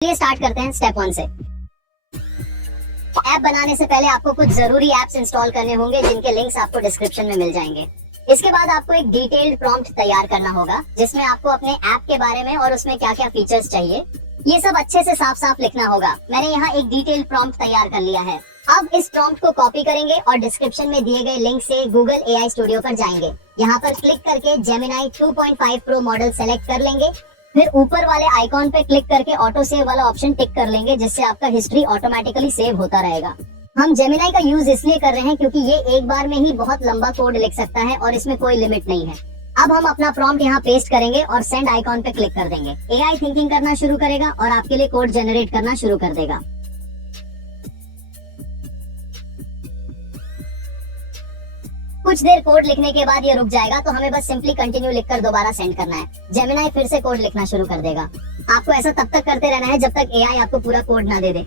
चलिए स्टार्ट करते हैं स्टेप 1 से। ऐप बनाने से पहले आपको कुछ जरूरी ऐप्स इंस्टॉल करने होंगे जिनके लिंक्स आपको डिस्क्रिप्शन में मिल जाएंगे। इसके बाद आपको एक डिटेल्ड प्रॉम्प्ट तैयार करना होगा जिसमें आपको अपने ऐप के बारे में और उसमें क्या क्या फीचर्स चाहिए ये सब अच्छे से साफ साफ लिखना होगा। मैंने यहाँ एक डिटेल्ड प्रॉम्प्ट तैयार कर लिया है। अब इस प्रॉम्प्ट को कॉपी करेंगे और डिस्क्रिप्शन में दिए गए लिंक से गूगल एआई स्टूडियो पर जाएंगे। यहाँ पर क्लिक करके जेमिनी 2.5 प्रो मॉडल सेलेक्ट कर लेंगे। फिर ऊपर वाले आइकॉन पे क्लिक करके ऑटो सेव वाला ऑप्शन टिक कर लेंगे जिससे आपका हिस्ट्री ऑटोमेटिकली सेव होता रहेगा। हम जेमिनी का यूज इसलिए कर रहे हैं क्योंकि ये एक बार में ही बहुत लंबा कोड लिख सकता है और इसमें कोई लिमिट नहीं है। अब हम अपना प्रॉम्प्ट यहाँ पेस्ट करेंगे और सेंड आइकॉन पे क्लिक कर देंगे। एआई थिंकिंग करना शुरू करेगा और आपके लिए कोड जनरेट करना शुरू कर देगा। कुछ देर कोड लिखने के बाद ये रुक जाएगा तो हमें बस सिंपली कंटिन्यू लिखकर दोबारा सेंड करना है। जेमिनी फिर से कोड लिखना शुरू कर देगा। आपको ऐसा तब तक करते रहना है जब तक एआई आपको पूरा कोड ना दे दे।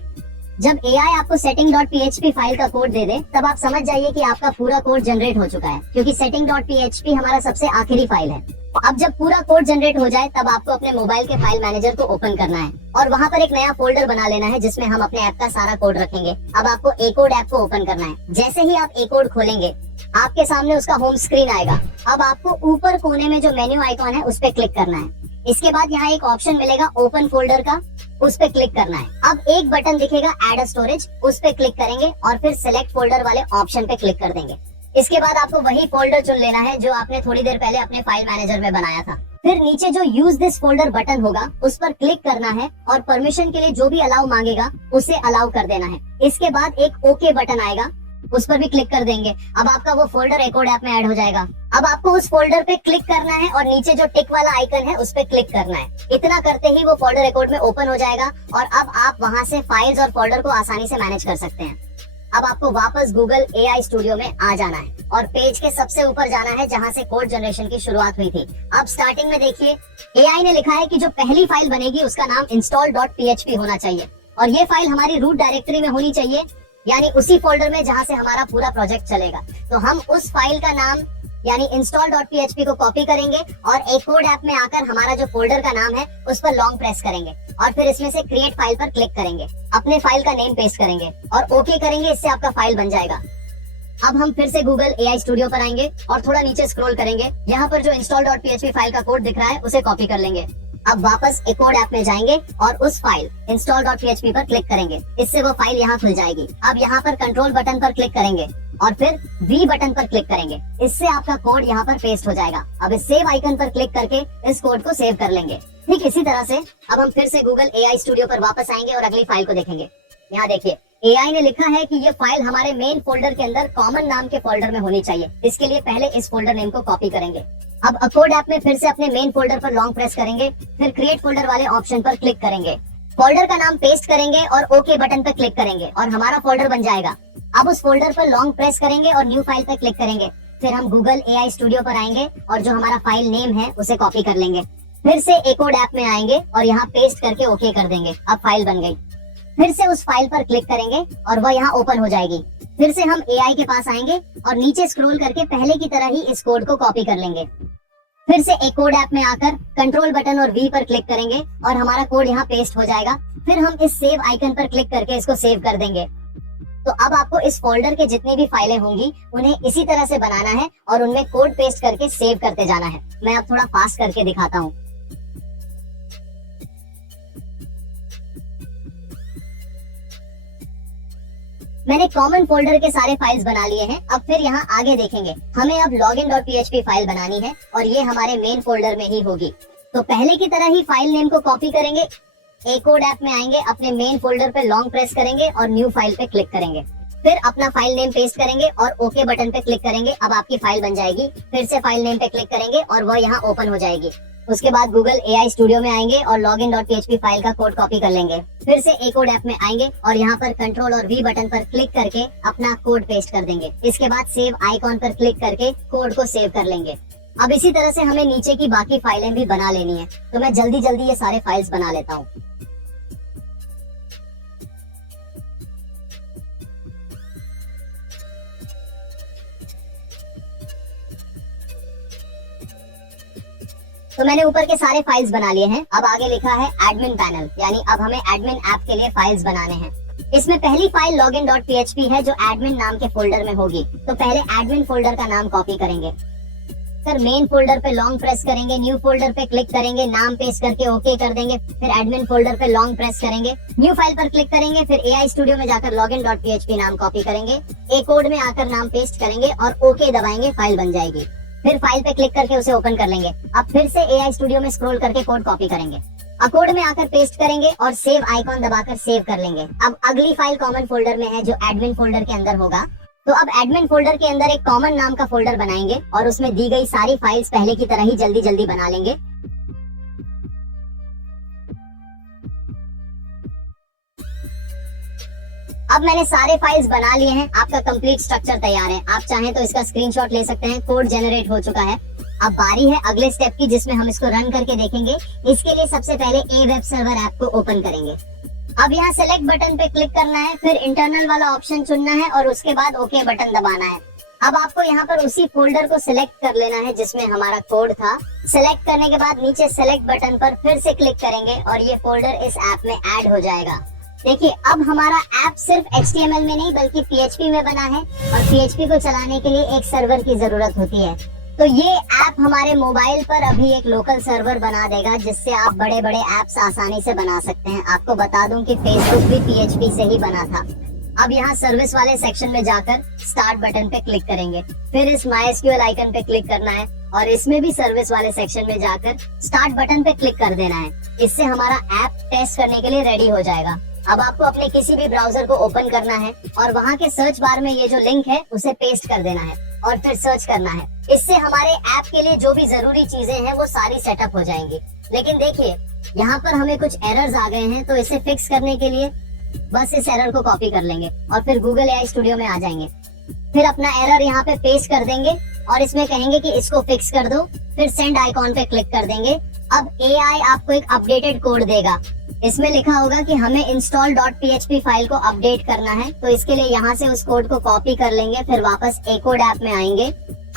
जब एआई आपको setting.php फाइल का कोड दे दे तब आप समझ जाइए कि आपका पूरा कोड जनरेट हो चुका है क्योंकि setting.php हमारा सबसे आखिरी फाइल है। अब जब पूरा कोड जनरेट हो जाए तब आपको अपने मोबाइल के फाइल मैनेजर को ओपन करना है और वहाँ पर एक नया फोल्डर बना लेना है जिसमें हम अपने ऐप का सारा कोड रखेंगे। अब आपको एकोड ऐप को ओपन करना है। जैसे ही आप एकोड खोलेंगे आपके सामने उसका होम स्क्रीन आएगा। अब आपको ऊपर कोने में जो मेन्यू आइकॉन है उस पर क्लिक करना है। इसके बाद यहाँ एक ऑप्शन मिलेगा ओपन फोल्डर का, उस पे क्लिक करना है। अब एक बटन दिखेगा ऐड अ स्टोरेज, उस पे क्लिक करेंगे और फिर सिलेक्ट फोल्डर वाले ऑप्शन पे क्लिक कर देंगे। इसके बाद आपको वही फोल्डर चुन लेना है जो आपने थोड़ी देर पहले अपने फाइल मैनेजर में बनाया था। फिर नीचे जो यूज दिस फोल्डर बटन होगा उस पर क्लिक करना है और परमिशन के लिए जो भी अलाउ मांगेगा उसे अलाउ कर देना है। इसके बाद एक ओके बटन आएगा, उस पर भी क्लिक कर देंगे। अब आपका वो फोल्डर एकोड ऐप में ऐड हो जाएगा। अब आपको उस फोल्डर पे क्लिक करना है और नीचे जो टिक वाला आइकन है उस पे क्लिक करना है। इतना करते ही वो फोल्डर एकोड में ओपन हो जाएगा और अब आप वहां से फाइल्स और फोल्डर को आसानी से मैनेज कर सकते हैं। अब आपको वापस गूगल एआई स्टूडियो में आ जाना है और पेज के सबसे ऊपर जाना है जहां से कोड जनरेशन की शुरुआत हुई थी। अब स्टार्टिंग में देखिए एआई ने लिखा है कि जो पहली फाइल बनेगी उसका नाम install.php होना चाहिए और ये फाइल हमारी रूट डायरेक्टरी में होनी चाहिए, यानी उसी फोल्डर में जहां से हमारा पूरा प्रोजेक्ट चलेगा। तो हम उस फाइल का नाम यानी install.php को कॉपी करेंगे और एकोड ऐप में आकर हमारा जो फोल्डर का नाम है उस पर लॉन्ग प्रेस करेंगे और फिर इसमें से क्रिएट फाइल पर क्लिक करेंगे। अपने फाइल का नेम पेस्ट करेंगे और ओके करेंगे, इससे आपका फाइल बन जाएगा। अब हम फिर से गूगल एआई स्टूडियो पर आएंगे और थोड़ा नीचे स्क्रॉल करेंगे। यहाँ पर जो install.php फाइल का कोड दिख रहा है उसे कॉपी कर लेंगे। अब वापस एकोड ऐप में जाएंगे और उस फाइल install.php पर क्लिक करेंगे, इससे वो फाइल यहाँ खुल जाएगी। अब यहाँ पर कंट्रोल बटन पर क्लिक करेंगे और फिर वी बटन पर क्लिक करेंगे, इससे आपका कोड यहाँ पर पेस्ट हो जाएगा। अब इस सेव आइकन पर क्लिक करके इस कोड को सेव कर लेंगे। ठीक इसी तरह से अब हम फिर से गूगल एआई स्टूडियो पर वापस आएंगे और अगली फाइल को देखेंगे। यहाँ देखिए एआई ने लिखा है कि ये फाइल हमारे मेन फोल्डर के अंदर कॉमन नाम के फोल्डर में होनी चाहिए। इसके लिए पहले इस फोल्डर नेम को कॉपी करेंगे। अब एकोड ऐप में फिर से अपने मेन फोल्डर पर लॉन्ग प्रेस करेंगे, फिर क्रिएट फोल्डर वाले ऑप्शन पर क्लिक करेंगे, फोल्डर का नाम पेस्ट करेंगे और ओके बटन पर क्लिक करेंगे और हमारा फोल्डर बन जाएगा। अब उस फोल्डर पर लॉन्ग प्रेस करेंगे और न्यू फाइल पर क्लिक करेंगे। फिर हम गूगल एआई स्टूडियो पर आएंगे और जो हमारा फाइल नेम है उसे कॉपी कर लेंगे। फिर से एकोड ऐप में आएंगे और यहाँ पेस्ट करके ओके कर देंगे। अब फाइल बन गई। फिर से उस फाइल पर क्लिक करेंगे और वह यहाँ ओपन हो जाएगी। फिर से हम एआई के पास आएंगे और नीचे स्क्रॉल करके पहले की तरह ही इस कोड को कॉपी कर लेंगे। फिर से एकोड ऐप में आकर कंट्रोल बटन और वी पर क्लिक करेंगे और हमारा कोड यहाँ पेस्ट हो जाएगा। फिर हम इस सेव आइकन पर क्लिक करके इसको सेव कर देंगे। तो अब आपको इस फोल्डर के जितनी भी फाइलें होंगी उन्हें इसी तरह से बनाना है और उनमें कोड पेस्ट करके सेव करते जाना है। मैं अब थोड़ा फास्ट करके दिखाता हूँ। मैंने कॉमन फोल्डर के सारे फाइल्स बना लिए हैं। अब फिर यहाँ आगे देखेंगे हमें अब login.php फाइल बनानी है और ये हमारे मेन फोल्डर में ही होगी। तो पहले की तरह ही फाइल नेम को कॉपी करेंगे, एकोड ऐप में आएंगे, अपने मेन फोल्डर पे लॉन्ग प्रेस करेंगे और न्यू फाइल पे क्लिक करेंगे। फिर अपना फाइल नेम पेस्ट करेंगे और ओके बटन पे क्लिक करेंगे। अब आपकी फाइल बन जाएगी। फिर से फाइल नेम पे क्लिक करेंगे और वह यहाँ ओपन हो जाएगी। उसके बाद गूगल एआई स्टूडियो में आएंगे और login.php फाइल का कोड कॉपी कर लेंगे। फिर से एकोड ऐप में आएंगे और यहाँ पर कंट्रोल और वी बटन पर क्लिक करके अपना कोड पेस्ट कर देंगे। इसके बाद सेव आइकॉन पर क्लिक करके कोड को सेव कर लेंगे। अब इसी तरह से हमें नीचे की बाकी फाइलें भी बना लेनी है। तो मैं जल्दी जल्दी ये सारे फाइल्स बना लेता हूँ। तो मैंने ऊपर के सारे फाइल्स बना लिए हैं। अब आगे लिखा है एडमिन पैनल, यानी अब हमें एडमिन ऐप के लिए फाइल्स बनाने हैं। इसमें पहली फाइल login.php है जो एडमिन नाम के फोल्डर में होगी। तो पहले एडमिन फोल्डर का नाम कॉपी करेंगे, फिर मेन फोल्डर पे लॉन्ग प्रेस करेंगे, न्यू फोल्डर पे क्लिक करेंगे, नाम पेस्ट करके ओके कर देंगे, फिर एडमिन फोल्डर पे लॉन्ग प्रेस करेंगे, न्यू फाइल पर क्लिक करेंगे, फिर AI स्टूडियो में जाकर login.php नाम कॉपी करेंगे, ए कोड में आकर नाम पेस्ट करेंगे और ओके दबाएंगे, फाइल बन जाएगी। फिर फाइल पे क्लिक करके उसे ओपन कर लेंगे। अब फिर से AI स्टूडियो में स्क्रॉल करके कोड कॉपी करेंगे, कोड में आकर पेस्ट करेंगे और सेव आइकॉन दबाकर सेव कर लेंगे। अब अगली फाइल कॉमन फोल्डर में है जो एडमिन फोल्डर के अंदर होगा। तो अब एडमिन फोल्डर के अंदर एक कॉमन नाम का फोल्डर बनाएंगे और उसमें दी गई सारी फाइल्स पहले की तरह ही जल्दी जल्दी बना लेंगे। अब मैंने सारे फाइल्स बना लिए हैं, आपका कंप्लीट स्ट्रक्चर तैयार है। आप चाहें तो इसका स्क्रीनशॉट ले सकते हैं, कोड जनरेट हो चुका है। अब बारी है अगले स्टेप की जिसमें हम इसको रन करके देखेंगे। इसके लिए सबसे पहले ए वेब सर्वर ऐप को ओपन करेंगे। अब यहाँ सेलेक्ट बटन पे क्लिक करना है, फिर इंटरनल वाला ऑप्शन चुनना है और उसके बाद ओके बटन दबाना है। अब आपको यहाँ पर उसी फोल्डर को सिलेक्ट कर लेना है जिसमें हमारा कोड था। सिलेक्ट करने के बाद नीचे सेलेक्ट बटन पर फिर से क्लिक करेंगे और ये फोल्डर इस ऐप में ऐड हो जाएगा। देखिए अब हमारा ऐप सिर्फ HTML में नहीं बल्कि PHP में बना है और PHP को चलाने के लिए एक सर्वर की जरूरत होती है। तो ये ऐप हमारे मोबाइल पर अभी एक लोकल सर्वर बना देगा जिससे आप बड़े बड़े ऐप्स आसानी से बना सकते हैं। आपको बता दूं कि फेसबुक भी PHP से ही बना था। अब यहाँ सर्विस वाले सेक्शन में जाकर स्टार्ट बटन पे क्लिक करेंगे, फिर इस MySQL आइकन पे क्लिक करना है और इसमें भी सर्विस वाले सेक्शन में जाकर स्टार्ट बटन पे क्लिक कर देना है। इससे हमारा ऐप टेस्ट करने के लिए रेडी हो जाएगा। अब आपको अपने किसी भी ब्राउजर को ओपन करना है और वहाँ के सर्च बार में ये जो लिंक है उसे पेस्ट कर देना है और फिर सर्च करना है। इससे हमारे ऐप के लिए जो भी जरूरी चीजें हैं वो सारी सेटअप हो जाएंगी। लेकिन देखिए यहाँ पर हमें कुछ एरर्स आ गए हैं, तो इसे फिक्स करने के लिए बस इस एरर को कॉपी कर लेंगे और फिर गूगल AI स्टूडियो में आ जाएंगे। फिर अपना एरर यहाँ पे पेस्ट कर देंगे और इसमें कहेंगे कि इसको फिक्स कर दो, फिर सेंड आइकॉन पे क्लिक कर देंगे। अब AI आपको एक अपडेटेड कोड देगा। इसमें लिखा होगा कि हमें install.php फाइल को अपडेट करना है, तो इसके लिए यहाँ से उस कोड को कॉपी कर लेंगे, फिर वापस कोड ऐप में आएंगे,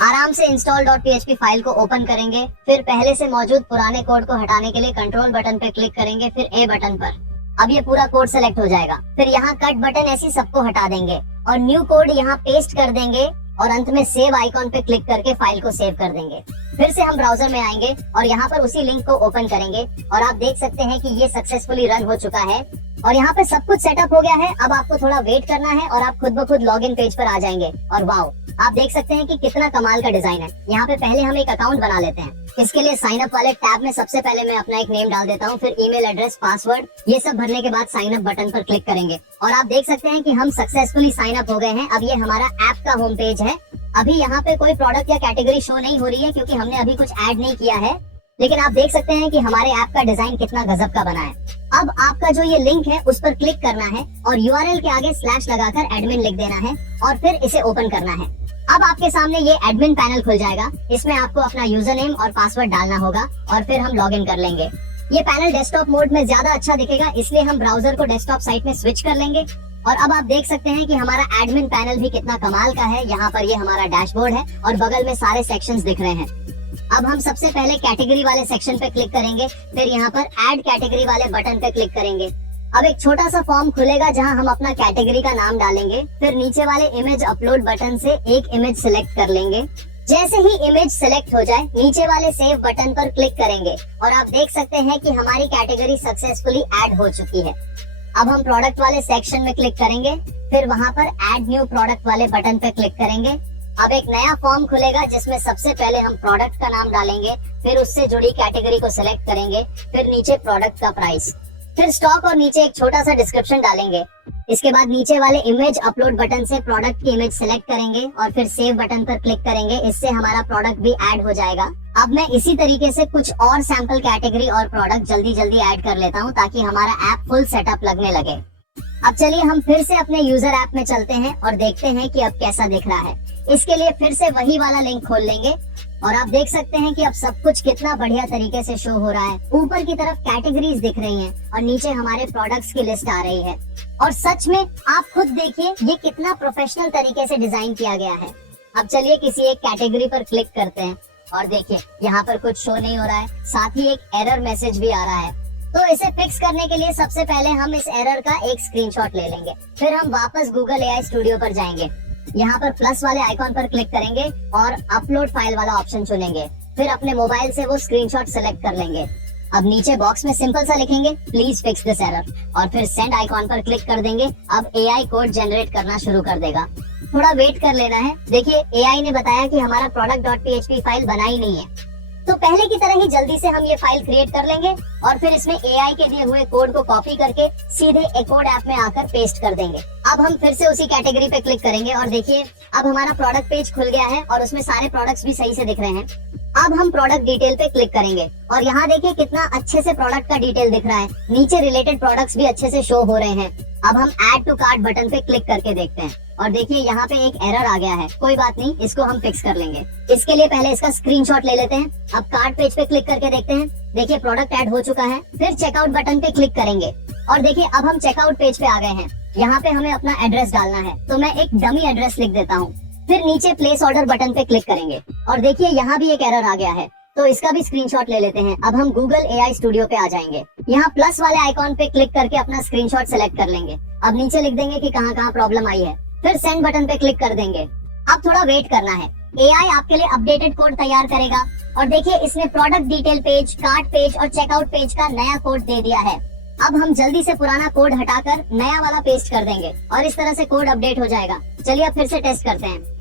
आराम से install.php फाइल को ओपन करेंगे, फिर पहले से मौजूद पुराने कोड को हटाने के लिए कंट्रोल बटन पे क्लिक करेंगे, फिर A बटन पर। अब ये पूरा कोड सेलेक्ट हो जाएगा। फिर यहाँ कट बटन ऐसी सबको हटा देंगे और न्यू कोड यहाँ पेस्ट कर देंगे और अंत में सेव आइकॉन पे क्लिक करके फाइल को सेव कर देंगे। फिर से हम ब्राउजर में आएंगे और यहाँ पर उसी लिंक को ओपन करेंगे और आप देख सकते हैं कि ये सक्सेसफुली रन हो चुका है और यहाँ पे सब कुछ सेटअप हो गया है। अब आपको थोड़ा वेट करना है और आप खुद ब खुद लॉगिन पेज पर आ जाएंगे। और वाओ, आप देख सकते हैं कि कितना कमाल का डिजाइन है। यहाँ पे पहले हम एक अकाउंट बना लेते हैं। इसके लिए साइन अप वाले टैब में सबसे पहले मैं अपना एक नेम डाल देता हूँ, फिर ईमेल एड्रेस, पासवर्ड, ये सब भरने के बाद साइन अप बटन पर क्लिक करेंगे और आप देख सकते हैं कि हम सक्सेसफुली साइन अप हो गए हैं। अब ये हमारा ऐप का होम पेज है। अभी यहाँ पे कोई प्रोडक्ट या कैटेगरी शो नहीं हो रही है क्योंकि हमने अभी कुछ ऐड नहीं किया है, लेकिन आप देख सकते हैं कि हमारे ऐप का डिजाइन कितना गजब का बना है। अब आपका जो ये लिंक है उस पर क्लिक करना है और URL के आगे स्लैश लगाकर एडमिन लिख देना है और फिर इसे ओपन करना है। अब आपके सामने ये एडमिन पैनल खुल जाएगा। इसमें आपको अपना यूजर नेम और पासवर्ड डालना होगा और फिर हम लॉगिन कर लेंगे। ये पैनल डेस्कटॉप मोड में ज्यादा अच्छा दिखेगा, इसलिए हम ब्राउजर को डेस्कटॉप साइट में स्विच कर लेंगे और अब आप देख सकते हैं कि हमारा एडमिन पैनल भी कितना कमाल का है। यहाँ पर ये हमारा डैशबोर्ड है और बगल में सारे सेक्शंस दिख रहे हैं। अब हम सबसे पहले कैटेगरी वाले सेक्शन पे क्लिक करेंगे, फिर यहाँ पर ऐड कैटेगरी वाले बटन पे क्लिक करेंगे। अब एक छोटा सा फॉर्म खुलेगा जहां हम अपना कैटेगरी का नाम डालेंगे, फिर नीचे वाले इमेज अपलोड बटन से एक इमेज सिलेक्ट कर लेंगे। जैसे ही इमेज सिलेक्ट हो जाए नीचे वाले सेव बटन पर क्लिक करेंगे और आप देख सकते हैं कि हमारी कैटेगरी सक्सेसफुली ऐड हो चुकी है। अब हम प्रोडक्ट वाले सेक्शन में क्लिक करेंगे, फिर वहां पर ऐड न्यू प्रोडक्ट वाले बटन पे क्लिक करेंगे। अब एक नया फॉर्म खुलेगा जिसमें सबसे पहले हम प्रोडक्ट का नाम डालेंगे, फिर उससे जुड़ी कैटेगरी को सिलेक्ट करेंगे, फिर नीचे प्रोडक्ट का प्राइस, फिर स्टॉक और नीचे एक छोटा सा डिस्क्रिप्शन डालेंगे। इसके बाद नीचे वाले इमेज अपलोड बटन से प्रोडक्ट की इमेज सेलेक्ट करेंगे और फिर सेव बटन पर क्लिक करेंगे। इससे हमारा प्रोडक्ट भी ऐड हो जाएगा। अब मैं इसी तरीके से कुछ और सैंपल कैटेगरी और प्रोडक्ट जल्दी जल्दी ऐड कर लेता हूँ ताकि हमारा ऐप फुल सेटअप लगने लगे। अब चलिए हम फिर से अपने यूजर ऐप में चलते हैं और देखते हैं कि अब कैसा दिख रहा है। इसके लिए फिर से वही वाला लिंक खोल लेंगे और आप देख सकते हैं कि अब सब कुछ कितना बढ़िया तरीके से शो हो रहा है। ऊपर की तरफ कैटेगरीज दिख रही हैं और नीचे हमारे प्रोडक्ट्स की लिस्ट आ रही है। और सच में आप खुद देखिए ये कितना प्रोफेशनल तरीके से डिजाइन किया गया है। अब चलिए किसी एक कैटेगरी पर क्लिक करते हैं और देखिए यहाँ पर कुछ शो नहीं हो रहा है, साथ ही एक एरर मैसेज भी आ रहा है। तो इसे फिक्स करने के लिए सबसे पहले हम इस एरर का एक स्क्रीनशॉट ले लेंगे। फिर हम वापस गूगल एआई स्टूडियो पर जाएंगे, यहाँ पर प्लस वाले आइकॉन पर क्लिक करेंगे और अपलोड फाइल वाला ऑप्शन चुनेंगे। फिर अपने मोबाइल से वो स्क्रीनशॉट सेलेक्ट कर लेंगे। अब नीचे बॉक्स में सिंपल सा लिखेंगे प्लीज फिक्स दिस एरर और फिर सेंड आइकॉन पर क्लिक कर देंगे। अब एआई कोड जनरेट करना शुरू कर देगा। थोड़ा वेट कर लेना है। देखिए एआई ने बताया कि हमारा product.php फाइल बना ही नहीं है, तो पहले की तरह ही जल्दी से हम ये फाइल क्रिएट कर लेंगे और फिर इसमें एआई के दिए हुए कोड को कॉपी करके सीधे एकोड ऐप में आकर पेस्ट कर देंगे। अब हम फिर से उसी कैटेगरी पे क्लिक करेंगे और देखिए अब हमारा प्रोडक्ट पेज खुल गया है और उसमें सारे प्रोडक्ट्स भी सही से दिख रहे हैं। अब हम प्रोडक्ट डिटेल पे क्लिक करेंगे और यहाँ देखिए कितना अच्छे से प्रोडक्ट का डिटेल दिख रहा है। नीचे रिलेटेड प्रोडक्ट्स भी अच्छे से शो हो रहे हैं। अब हम ऐड टू कार्ट बटन पे क्लिक करके देखते हैं और देखिए यहाँ पे एक एरर आ गया है। कोई बात नहीं, इसको हम फिक्स कर लेंगे। इसके लिए पहले इसका स्क्रीनशॉट ले लेते हैं। अब कार्ट पेज पे क्लिक करके देखते हैं। देखिए प्रोडक्ट ऐड हो चुका है। फिर चेकआउट बटन पे क्लिक करेंगे और देखिए अब हम चेकआउट पेज पे आ गए हैं। यहाँ पे हमें अपना एड्रेस डालना है, तो मैं एक डमी एड्रेस लिख देता हूँ। फिर नीचे प्लेस ऑर्डर बटन पे क्लिक करेंगे और देखिए यहाँ भी एक एरर आ गया है, तो इसका भी स्क्रीनशॉट ले लेते हैं। अब हम गूगल एआई स्टूडियो पे आ जाएंगे। यहाँ प्लस वाले आइकॉन पे क्लिक करके अपना स्क्रीनशॉट सेलेक्ट कर लेंगे। अब नीचे लिख देंगे कि कहाँ कहाँ प्रॉब्लम आई है। फिर सेंड बटन पे क्लिक कर देंगे। अब थोड़ा वेट करना है, एआई आपके लिए अपडेटेड कोड तैयार करेगा। और देखिए इसने product detail page, cart page और चेकआउट पेज का नया कोड दे दिया है। अब हम जल्दी से पुराना कोड हटाकर नया वाला पेस्ट कर देंगे और इस तरह से कोड अपडेट हो जाएगा। चलिए अब फिर से टेस्ट करते हैं।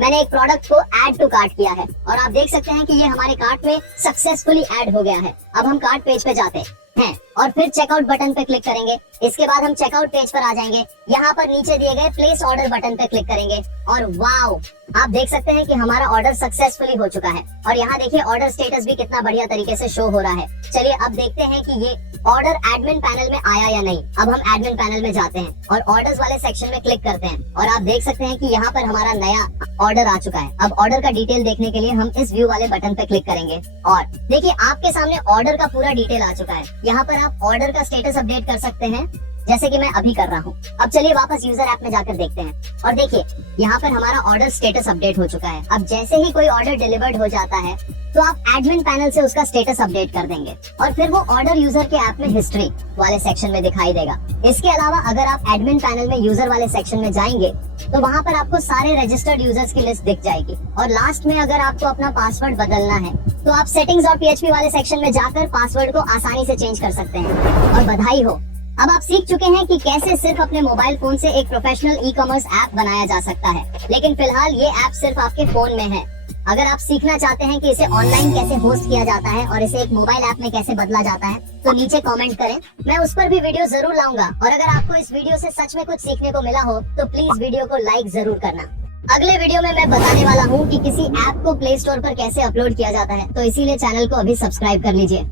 मैंने एक प्रोडक्ट को ऐड टू कार्ट किया है और आप देख सकते हैं कि ये हमारे कार्ट में सक्सेसफुली ऐड हो गया है। अब हम कार्ट पेज पे जाते हैं और फिर चेकआउट बटन पे क्लिक करेंगे। इसके बाद हम चेकआउट पेज पर आ जाएंगे। यहाँ पर नीचे दिए गए प्लेस ऑर्डर बटन पे क्लिक करेंगे और वाओ, आप देख सकते हैं कि हमारा ऑर्डर सक्सेसफुली हो चुका है। और यहाँ देखिए ऑर्डर स्टेटस भी कितना बढ़िया तरीके से शो हो रहा है। चलिए अब देखते हैं कि ये ऑर्डर एडमिन पैनल में आया या नहीं। अब हम एडमिन पैनल में जाते हैं और ऑर्डर्स वाले सेक्शन में क्लिक करते हैं और आप देख सकते हैं कि यहाँ पर हमारा नया ऑर्डर आ चुका है। अब ऑर्डर का डिटेल देखने के लिए हम इस व्यू वाले बटन पे क्लिक करेंगे और देखिए आपके सामने ऑर्डर का पूरा डिटेल आ चुका है। यहाँ पर आप ऑर्डर का स्टेटस अपडेट कर सकते हैं, जैसे कि मैं अभी कर रहा हूँ। अब चलिए वापस यूजर ऐप में जाकर देखते हैं और देखिए यहाँ पर हमारा ऑर्डर स्टेटस अपडेट हो चुका है। अब जैसे ही कोई ऑर्डर डिलीवर्ड हो जाता है तो आप एडमिन पैनल से उसका स्टेटस अपडेट कर देंगे और फिर वो ऑर्डर यूजर के ऐप में हिस्ट्री वाले सेक्शन में दिखाई देगा। इसके अलावा अगर आप एडमिन पैनल में यूजर वाले सेक्शन में जाएंगे तो वहाँ पर आपको सारे रजिस्टर्ड यूजर्स की लिस्ट दिख जाएगी। और लास्ट में अगर आपको अपना पासवर्ड बदलना है तो आप सेटिंग्स और PHP वाले सेक्शन में जाकर पासवर्ड को आसानी से चेंज कर सकते हैं। और बधाई हो, अब आप सीख चुके हैं कि कैसे सिर्फ अपने मोबाइल फोन से एक प्रोफेशनल ई कॉमर्स ऐप बनाया जा सकता है। लेकिन फिलहाल ये ऐप सिर्फ आपके फोन में है। अगर आप सीखना चाहते हैं कि इसे ऑनलाइन कैसे होस्ट किया जाता है और इसे एक मोबाइल ऐप में कैसे बदला जाता है तो नीचे कमेंट करें, मैं उस पर भी वीडियो जरूर लाऊंगा। और अगर आपको इस वीडियो से सच में कुछ सीखने को मिला हो तो प्लीज वीडियो को लाइक जरूर करना। अगले वीडियो में मैं बताने वाला हूँ कि किसी ऐप को प्ले स्टोर पर कैसे अपलोड किया जाता है, तो इसीलिए चैनल को अभी सब्सक्राइब कर लीजिए।